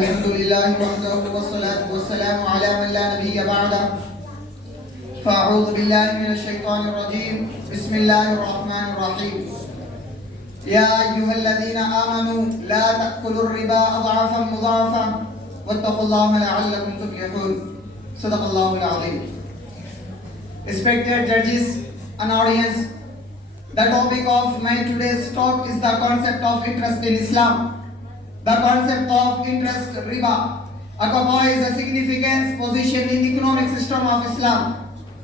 الحمد لله وحده والصلاة والسلام على من لا نبي بعده فأعوذ بالله من الشيطان الرجيم بسم الله الرحمن الرحيم يا أيها الذين آمنوا لا تأكلوا الربا أضعافا مضاعفا واتقوا الله لعلكم تفلحون صدق الله العظيم. Respected judges and audience, the topic of my today's talk is the concept of interest in Islam. The concept of interest riba occupies a significant position in the economic system of Islam.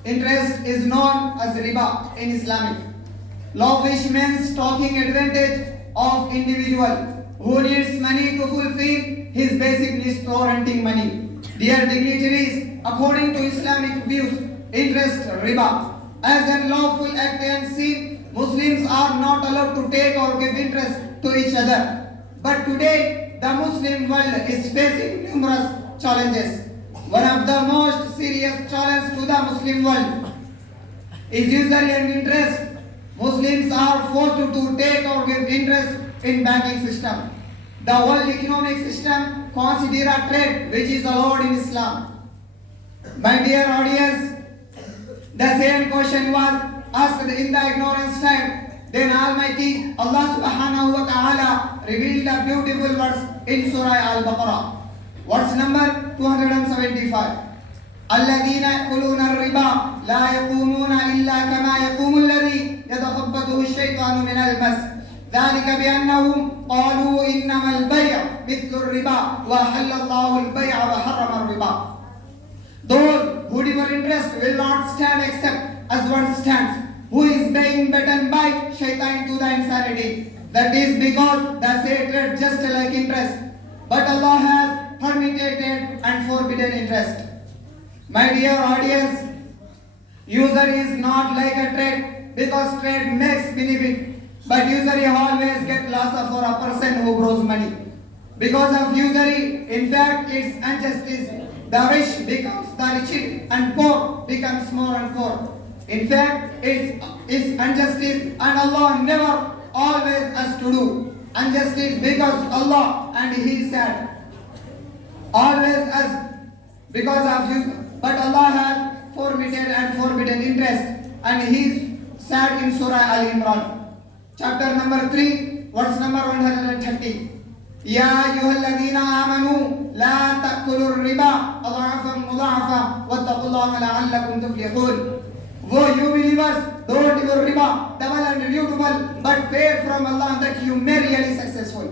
Interest is known as riba in Islamic law, which means taking advantage of individual who needs money to fulfill his basic needs through renting money. Dear dignitaries, according to Islamic views, interest riba as a lawful act and sin, Muslims are not allowed to take or give interest to each other. But today, the Muslim world is facing numerous challenges. One of the most serious challenges to the Muslim world is usury and interest. Muslims are forced to take or give interest in banking system. The world economic system considers a trade which is allowed in Islam. My dear audience, the same question was asked in the ignorance time. Then Almighty Allah subhanahu wa ta'ala revealed the beautiful verse in Surah Al-Baqarah. Verse number 275. الذين يأكلون الربا لا يقومون إلا كما يقوم الذي يتخبطه الشيطان من المس ذلك بأنهم قالوا إنما البيع مثل الربا وأحل الله البيع وحرم الربا. Those who defer interest will not stand except as one stands, who is being beaten by shaitan to the insanity. That is because the sacred just like interest, but Allah has permitted and forbidden interest. My dear audience, usury is not like a trade because trade makes benefit, but usury always get loss for a person who borrows money. Because of usury, in fact, it's injustice. The rich becomes the rich and poor becomes more and poor. In fact, it's injustice and Allah never always has to do injustice because Allah and He said always as because of you, but Allah has forbidden interest, and He said in Surah Al-Imran chapter number 3 verse number 130. يا أيها الذين آمنوا لا تأكلوا الربا أضعافا مضاعفا واتقوا الله لعلكم تفلحون. Woe you believers, don't give riba, double and redouble, but pay from Allah that you may really successful.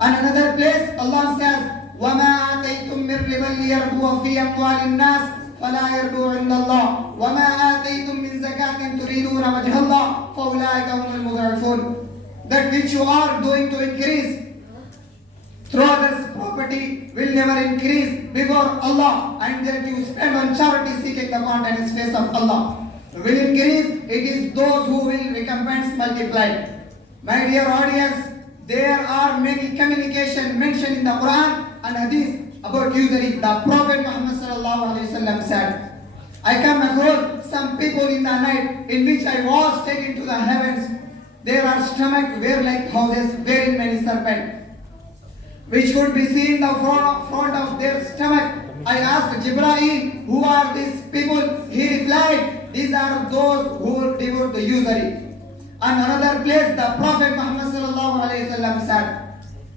And another place Allah says, وَمَا آتَيْتُم مِّن رِّبًا لِيَرْبُوَ فِي أَمْوَالِ النَّاسِ فَلَا يَرْبُو عِندَ اللَّهِ وَمَا آتَيْتُم مِّن زَكَاةٍ تُرِيدُونَ وَجْهَ اللَّهِ فَأُولَٰئِكَ هُمُ الْمُضْعِفُونَ. That which you are going to increase through others' property will never increase before Allah, and that you spend on charity seeking the countenance face of Allah will increase. It is those who will recompense multiplied. My dear audience, there are many communication mentioned in the Quran and Hadith about usury. The Prophet Muhammad sallallahu alaihi wasallam said, I come across some people in the night in which I was taken to the heavens. There are stomachs were like houses wherein many serpents, which could be seen the front of their stomach. I asked Jibreel, who are these people? He replied, these are those who devote the usury. And another place, the Prophet Muhammad sallallahu alaihi wasallam said,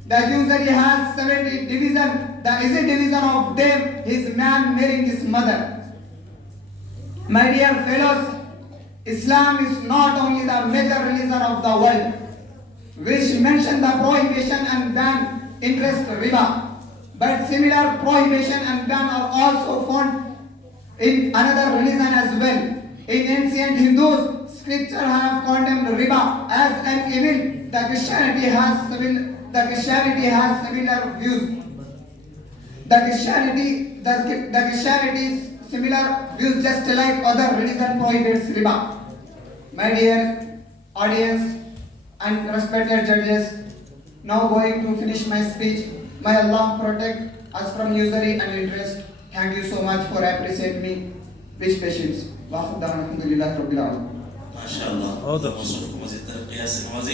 the usury has 70 divisions. The easy division of them is man marrying his mother. My dear fellows, Islam is not only the major religion of the world, which mention the prohibition and ban interest riba, but similar prohibition and ban are also found in another religion as well. In ancient Hindus, scripture have condemned riba as an evil. The Christianity has similar views. The Christianity's similar views just like other religion prohibits riba. My dear audience and respected judges, now going to finish my speech. May Allah protect us from usury and interest. Thank you so much for appreciating me with patience. Alhamdulillah Rabbil Alamin. MashaAllah.